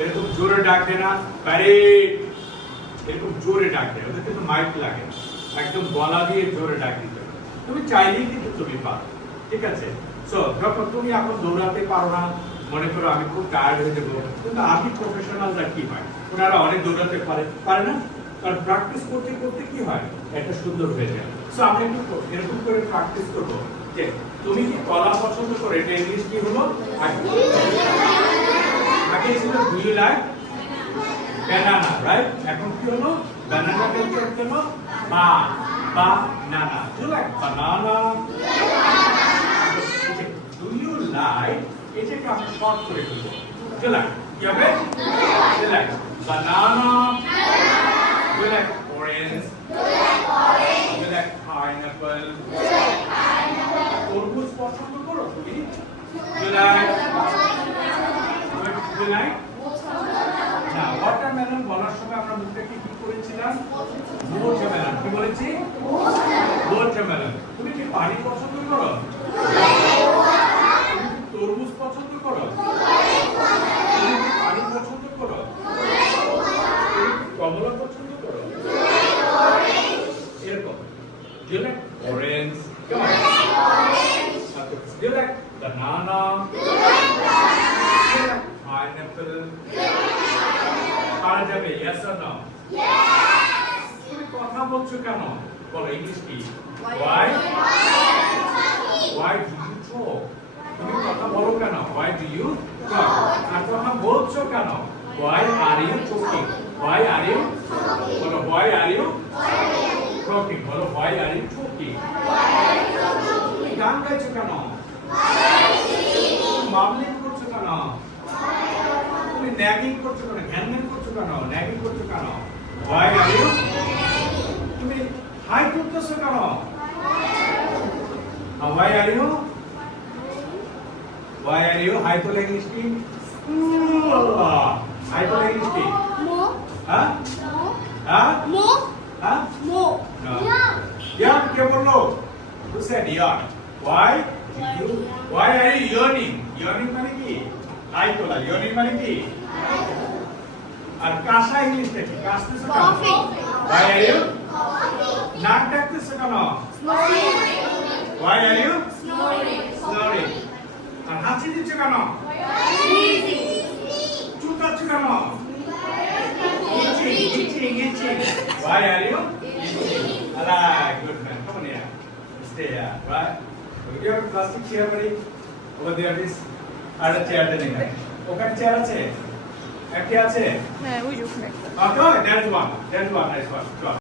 এরকম জোরে ডাক দে না, আরে এরকম জোরে ডাক দে, ওদের কিন্তু মাইক লাগে, একদম গলা দিয়ে জোরে ডাক দিতে হবে। তুমি চাইলেই কিন্তু তুমি পারো, ঠিক আছে? সো যখন তুমি এখন দৌড়াতে পারো না, মনে করো আমি খুব টায়ার্ড হয়ে যাবো, কিন্তু আমি প্রফেশনালরা কি হয়, ওনারা অনেক দৌড়াতে পারে না, কারণ প্র্যাকটিস করতে করতে কি হয়, এটা সুন্দর হয়ে যায়। সো আমরা একটু এরকম করে প্র্যাকটিস করবো যে তুমি কি কলা পছন্দ করো, এটা ইংলিশ কি হলো? আগে ছিল do you like banana, right? এখন কি হলো? ব্যানানা বলতে হলো banana. Do you like banana? Do you like, এটাকে আমরা শর্ট করে ফেলবো। ডু লাইক কি হবে? Do like banana? Do you like orange? Do you like pineapple? তরমুজ পছন্দ করো তুমি? ডু ইউ লাইক না, ওয়াটারমেলন বলার সময় আমরা মুখটাকে কি করেছিলাম? ওয়াটারমেলন। কি বলেছি? ওয়াটারমেলন। তুমি কি পানি পছন্দ করো? তুমি কি তরমুজ পছন্দ করো? তুমি কি পানি পছন্দ করো? তুমি কি কমলা পছন্দ করো? এরকম। Do you like orange? Come on. Do you like banana? Pineapple. পারা যাবে? Yes or no? Yes. তুমি কথা বলছো কেন? বলো ইংলিশ কি? Why? Why do you talk? তুমি কথা বলো কেন? Why do you talk? আর কথা বলছো কেন? Why are you talking? Why are you? বলো why are you talking? বলো why are you talking? তুমি গান গাইছো কেন? মামলিং করছো কেন? তুমি ন্যাগিং করছো কেন? ঘ্যানঘ্যান করছো কেন? ন্যাগিং করছো কেন? Why are you? তুমি হাই করতেছো কেন? Why are you? Why are you? হাই করলে ইংলিশ কি? হাই করলে ইংলিশ কি? হ্যাঁ? হ্যাঁ? হ্যাঁ? ইয়ার্ন কে বললো? Who said yarn? Why are you yawning? Yawning মানে কি? হাই তোলা। Yawning মানে কি? আর কাশা ইংলিশটা কি? কাশতেছো কেন? Why are you? নাক ডাকতেছো কেন? Why are you? Snoring. আর হাঁচি দিচ্ছ কেন? চুকাচ্ছ কেন? Itching. Why are you? Alright, good man. Come on here. Stay here, right? Do you have a plastic chair, buddy? Over there, please. আর একটা চেয়ার দেন এখানে। ওখানে chair আছে? একটা আছে? হ্যাঁ, ওই যে ওখানে একটা। Okay, there's one. Nice one.